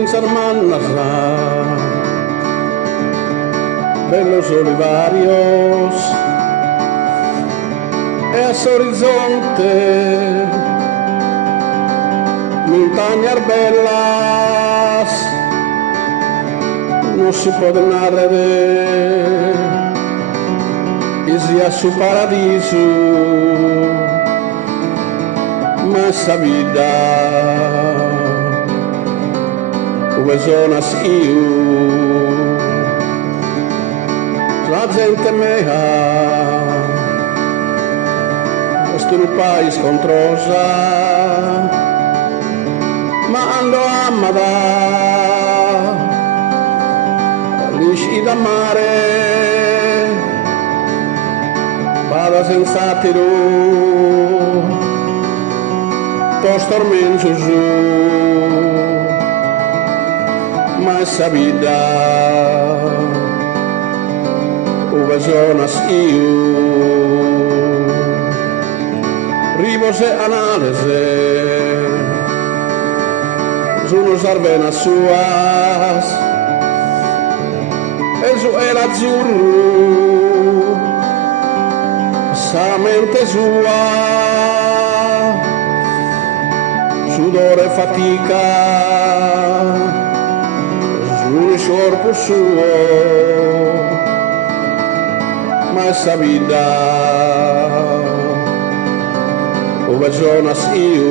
fins hermanas de los olivarios e a horizonte montañas bellas no se puede narrar y sia su paradiso ma essa vida dove sono io la gente mea questo è un paese scontrosa ma ando a Madà lisci da mare vada senza tiro postormento su ma essa vida dove sono io rivose analisi sono sarvenas suas e su el azzurro sa mente sua sudore e fatica sul corpo suo ma essa vida dove sono io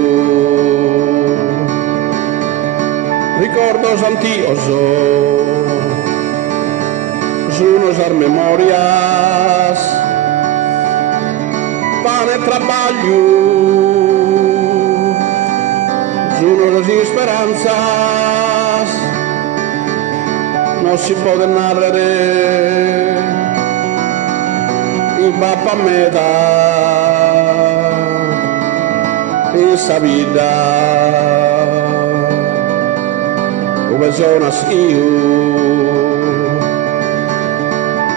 ricordos antiguos sono memorias pane e trabalho sono las esperanzas non si può narrare il papà meta essa vida dove sono io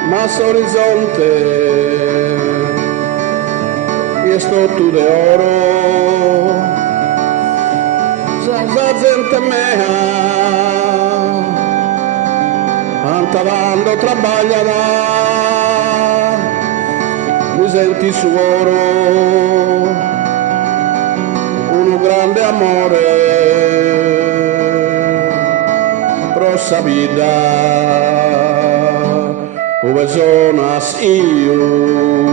ma l'orizzonte e sto tu de oro la gente mea antavando trabajada mi senti suoro un grande amore prossa vida dove sono io